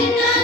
tonight.